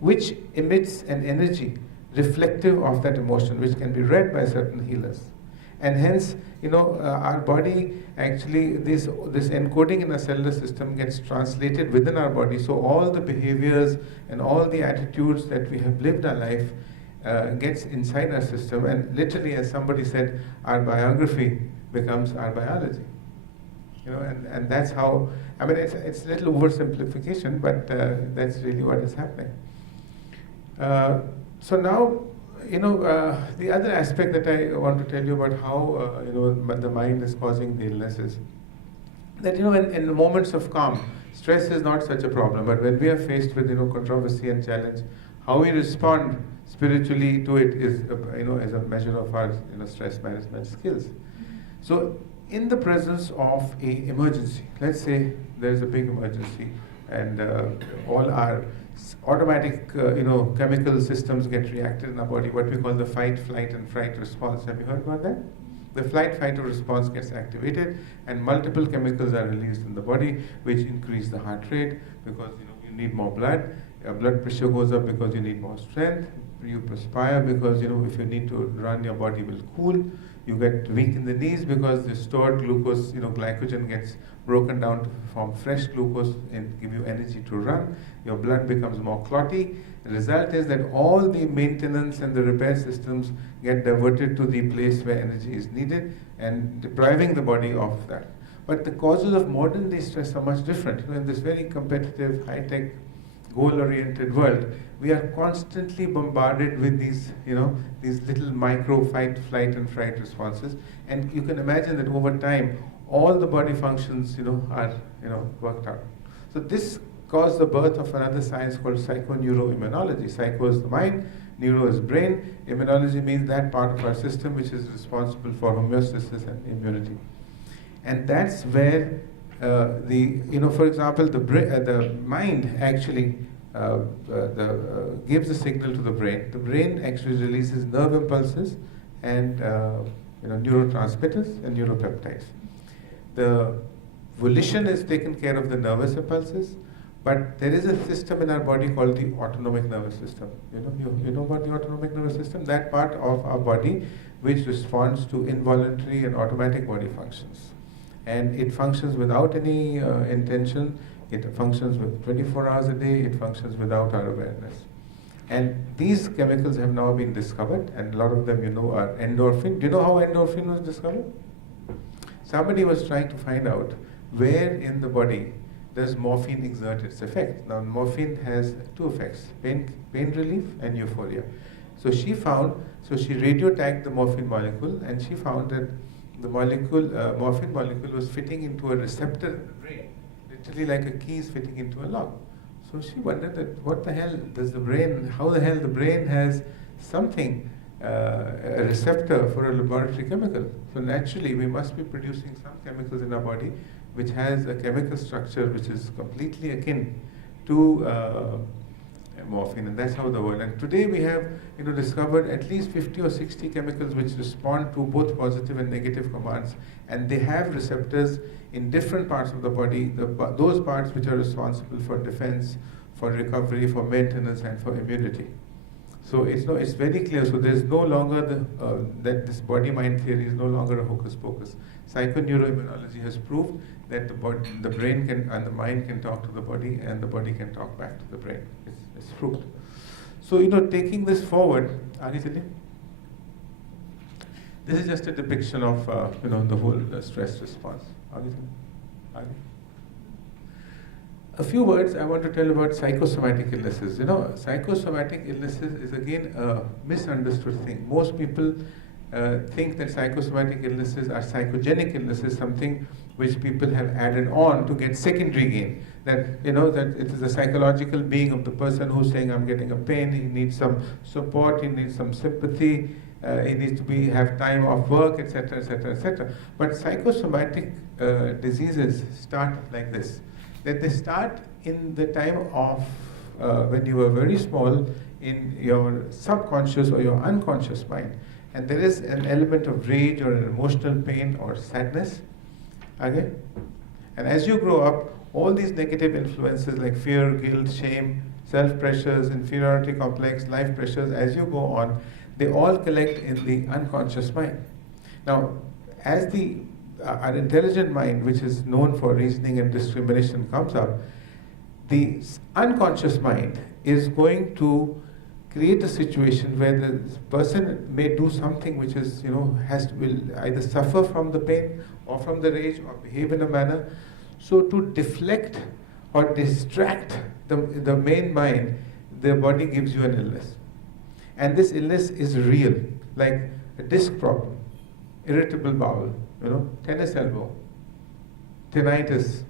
which emits an energy reflective of that emotion, which can be read by certain healers. And hence, our body actually, this encoding in a cellular system gets translated within our body. So all the behaviors and all the attitudes that we have lived our life gets inside our system. And literally, as somebody said, our biography becomes our biology. And that's how, I mean, it's a little oversimplification, but that's really what is happening. So now, the other aspect that I want to tell you about how, the mind is causing the illnesses, that, in moments of calm, stress is not such a problem, but when we are faced with, controversy and challenge, how we respond spiritually to it is, is a measure of our, stress management skills. So, in the presence of a emergency, let's say there's a big emergency, and all our automatic, chemical systems get reacted in our body, what we call the fight, flight, and fright response. Have you heard about that? The flight, fight, or response gets activated, and multiple chemicals are released in the body, which increase the heart rate because you need more blood. Your blood pressure goes up because you need more strength. You perspire because if you need to run, your body will cool. You get weak in the knees because the stored glucose, glycogen gets broken down to form fresh glucose and give you energy to run. Your blood becomes more clotty. The result is that all the maintenance and the repair systems get diverted to the place where energy is needed and depriving the body of that. But the causes of modern day stress are much different. In this very competitive, high-tech, goal-oriented world, we are constantly bombarded with these, these little micro fight, flight, and fright responses. And you can imagine that over time, all the body functions, are, worked out. So this caused the birth of another science called psychoneuroimmunology. Psycho is the mind, neuro is brain. Immunology means that part of our system which is responsible for homeostasis and immunity. And that's where for example, the mind actually gives a signal to the brain. The brain actually releases nerve impulses and neurotransmitters and neuropeptides. The volition is taken care of the nervous impulses, but there is a system in our body called the autonomic nervous system. You know about the autonomic nervous system? That part of our body which responds to involuntary and automatic body functions. And it functions without any intention. It functions with 24 hours a day. It functions without our awareness. And these chemicals have now been discovered, and a lot of them, are endorphin. Do you know how endorphin was discovered? Somebody was trying to find out where in the body does morphine exert its effect. Now, morphine has two effects: pain relief and euphoria. So she radio tagged the morphine molecule, and she found that the morphine molecule was fitting into a receptor in the brain, literally like a key is fitting into a lock. So she wondered that how the hell the brain has something, a receptor for a laboratory chemical. So naturally we must be producing some chemicals in our body which has a chemical structure which is completely akin to morphine, and that's how the world. And today we have discovered at least 50 or 60 chemicals which respond to both positive and negative commands, and they have receptors in different parts of the body, those parts which are responsible for defense, for recovery, for maintenance, and for immunity. So it's very clear. So there's no longer that this body-mind theory is no longer a hocus pocus. Psychoneuroimmunology has proved that the brain and the mind can talk to the body, and the body can talk back to the brain. It's proved. So taking this forward, this is just a depiction of the whole stress response. A few words I want to tell about psychosomatic illnesses. Psychosomatic illnesses is again a misunderstood thing. Most people think that psychosomatic illnesses are psychogenic illnesses, something which people have added on to get secondary gain. That that it is a psychological being of the person who's saying, I'm getting a pain, he needs some support, he needs some sympathy, he needs to have time off work, etc., etc., etc. But psychosomatic diseases start like this. That they start in the time of when you were very small in your subconscious or your unconscious mind. And there is an element of rage or an emotional pain or sadness. Okay? And as you grow up, all these negative influences like fear, guilt, shame, self pressures, inferiority complex, life pressures, as you go on, they all collect in the unconscious mind. Now, as the our intelligent mind, which is known for reasoning and discrimination, comes up, the unconscious mind is going to create a situation where the person may do something which is, will either suffer from the pain or from the rage or behave in a manner. So to deflect or distract the main mind, the body gives you an illness. And this illness is real, like a disc problem, irritable bowel, tennis elbow, tinnitus.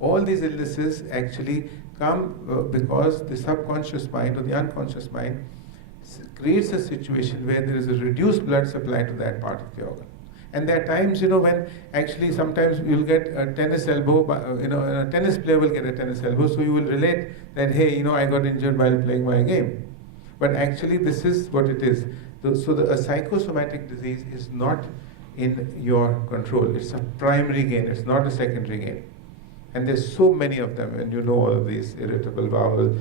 All these illnesses actually come because the subconscious mind or the unconscious mind creates a situation where there is a reduced blood supply to that part of the organ. And there are times, when actually sometimes you'll get a tennis elbow, a tennis player will get a tennis elbow, so you will relate that, hey, I got injured while playing my game. But actually this is what it is. So a psychosomatic disease is not in your control. It's a primary gain, it's not a secondary gain. And there's so many of them, and all of these: irritable bowel,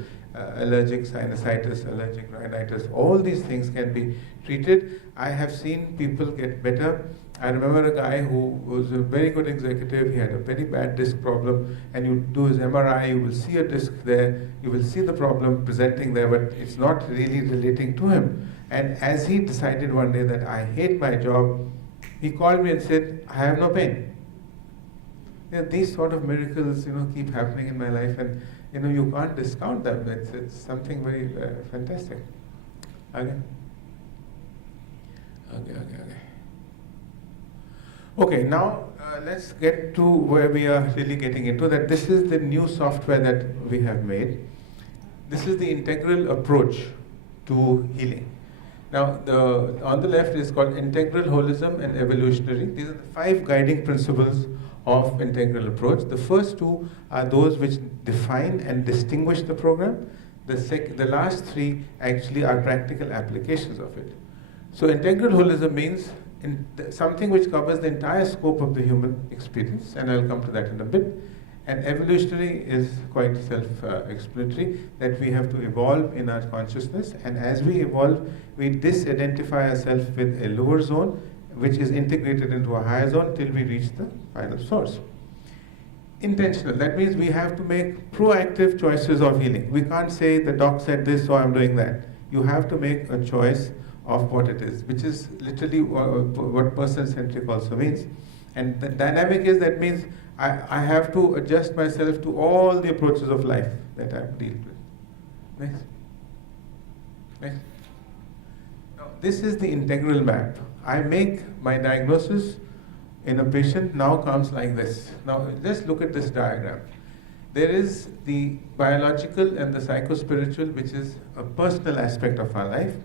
allergic sinusitis, allergic rhinitis. All these things can be treated. I have seen people get better. I remember a guy who was a very good executive. He had a very bad disc problem, and you do his MRI, you will see a disc there, you will see the problem presenting there, but it's not really relating to him. And as he decided one day that I hate my job, he called me and said, I have no pain. These sort of miracles, keep happening in my life, and you can't discount them. It's something very fantastic. Okay. Okay, now let's get to where we are really getting into, that this is the new software that we have made. This is the integral approach to healing. Now, on the left is called integral holism and evolutionary. These are the 5 guiding principles of integral approach. The first 2 are those which define and distinguish the program. The last 3 actually are practical applications of it. So integral holism means something which covers the entire scope of the human experience, and I'll come to that in a bit. And evolutionary is quite self-explanatory, that we have to evolve in our consciousness, and as we evolve, we disidentify ourselves with a lower zone, which is integrated into a higher zone till we reach the final source. Intentional, that means we have to make proactive choices of healing. We can't say the doc said this, so I'm doing that. You have to make a choice of what it is, which is literally what person-centric also means. And the dynamic is, that means I have to adjust myself to all the approaches of life that I've dealt with. Next. Now, this is the integral map. I make my diagnosis in a patient, now comes like this. Now, let's look at this diagram. There is the biological and the psychospiritual, which is a personal aspect of our life.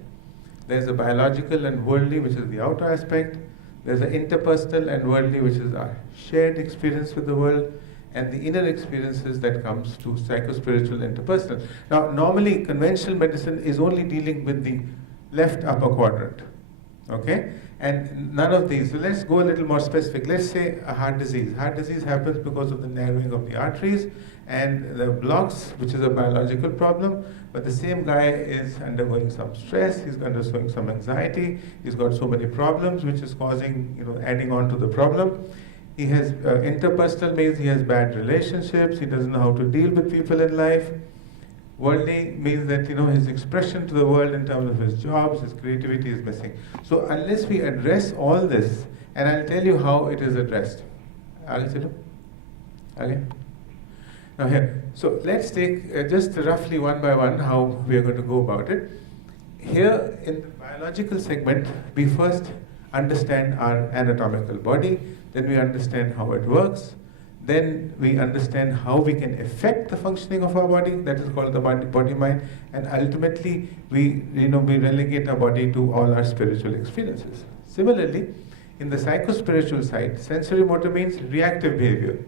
There's the biological and worldly, which is the outer aspect. There's the interpersonal and worldly, which is our shared experience with the world, and the inner experiences that comes to psychospiritual interpersonal. Now, normally, conventional medicine is only dealing with the left upper quadrant, okay? And none of these. So let's go a little more specific. Let's say a heart disease. Heart disease happens because of the narrowing of the arteries and the blocks, which is a biological problem. But the same guy is undergoing some stress, he's undergoing some anxiety, he's got so many problems, which is causing, adding on to the problem. He has interpersonal means he has bad relationships, he doesn't know how to deal with people in life. Worldly means that, his expression to the world in terms of his jobs, his creativity is missing. So unless we address all this, and I'll tell you how it is addressed. Okay. Now here, so let's take just roughly one by one how we are going to go about it. Here in the biological segment, we first understand our anatomical body, then we understand how it works, then we understand how we can affect the functioning of our body, that is called the body-mind, and ultimately we relegate our body to all our spiritual experiences. Similarly, in the psychospiritual side, sensory motor means reactive behavior.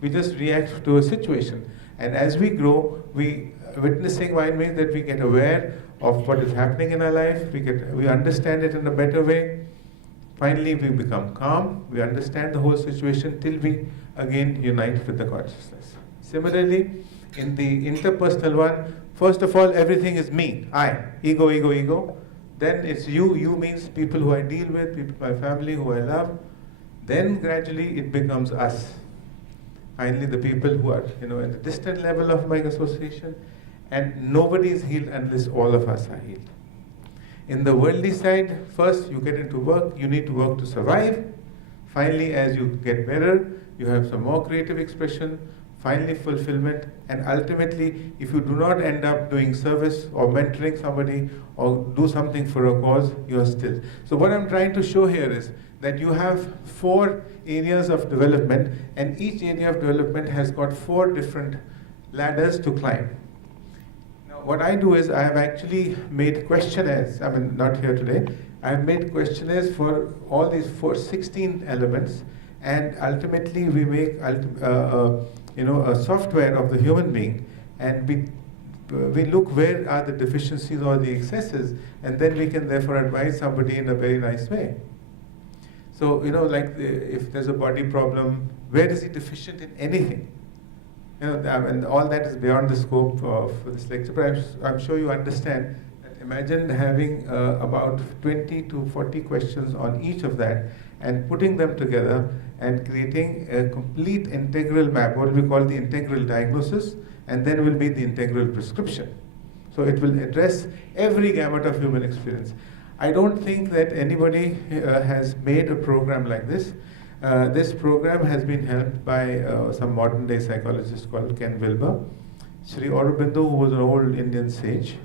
We just react to a situation. And as we grow, witnessing mind means that we get aware of what is happening in our life, we understand it in a better way. Finally, we become calm, we understand the whole situation till we again unite with the consciousness. Similarly, in the interpersonal one, First of all, everything is me, I, ego, ego, ego. Then it's you, you means people who I deal with, people, my family who I love. Then gradually it becomes us. Finally, the people who are, at the distant level of my association, and nobody is healed unless all of us are healed. In the worldly side, first you get into work, you need to work to survive. Finally, as you get better, you have some more creative expression, finally fulfillment, and ultimately, if you do not end up doing service or mentoring somebody or do something for a cause, you are still. So what I'm trying to show here is that you have 4 areas of development, and each area of development has got 4 different ladders to climb. Now, what I do is I have actually made questionnaires, not here today, I have made questionnaires for all these 16 elements, and ultimately we make a software of the human being, and we look where are the deficiencies or the excesses, and then we can therefore advise somebody in a very nice way. So, if there's a body problem, where is he deficient in anything? And all that is beyond the scope of this lecture, but I'm sure you understand that imagine having about 20 to 40 questions on each of that and putting them together and creating a complete integral map, what we call the integral diagnosis, and then will be the integral prescription. So it will address every gamut of human experience. I don't think that anybody has made a program like this. This program has been helped by some modern day psychologist called Ken Wilber, Sri Aurobindo, who was an old Indian sage,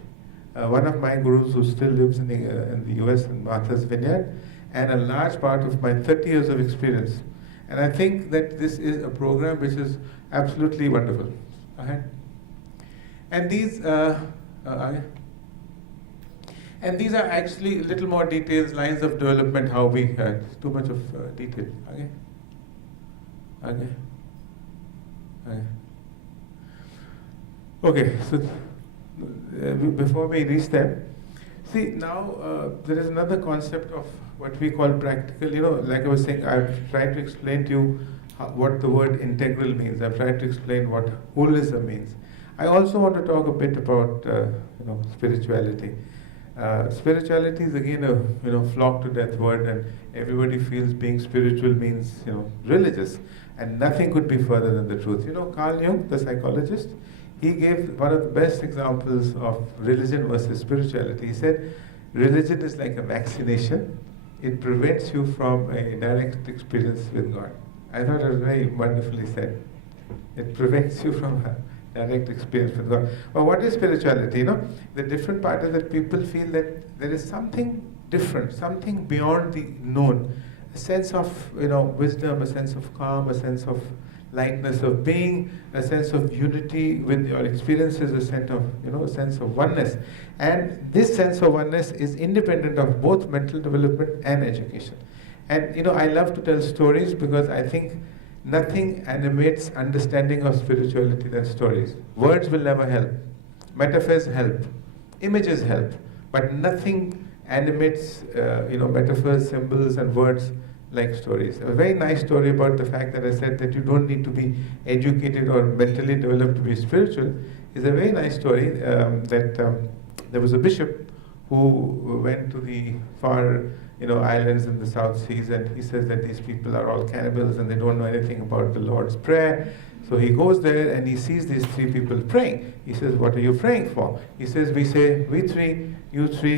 one of my gurus who still lives in the US in Martha's Vineyard, and a large part of my 30 years of experience. And I think that this is a program which is absolutely wonderful. And these are actually a little more details, lines of development, how we had too much of detail. Okay, so before we reach there, see now there is another concept of what we call practical, like I was saying, I've tried to explain to you what the word integral means. I've tried to explain what holism means. I also want to talk a bit about spirituality. Spirituality is again a flock to death word, and everybody feels being spiritual means religious, and nothing could be further than the truth. Carl Jung, the psychologist, he gave one of the best examples of religion versus spirituality. He said, religion is like a vaccination. It prevents you from a direct experience with God. I thought it was very wonderfully said. It prevents you from a direct experience with God. But what is spirituality? The different part is that people feel that there is something different, something beyond the known, a sense of wisdom, a sense of calm, a sense of lightness of being, a sense of unity with your experiences, a sense of a sense of oneness. And this sense of oneness is independent of both mental development and education. And I love to tell stories because I think nothing animates understanding of spirituality than stories. Words will never help. Metaphors help. Images help. But nothing animates metaphors, symbols, and words like stories. A very nice story about the fact that I said that you don't need to be educated or mentally developed to be spiritual is a very nice story that there was a bishop who went to the far islands in the South Seas, and he says that these people are all cannibals and they don't know anything about the Lord's Prayer. So he goes there and he sees these 3 people praying. He says, what are you praying for? He says, we say, we 3, you 3,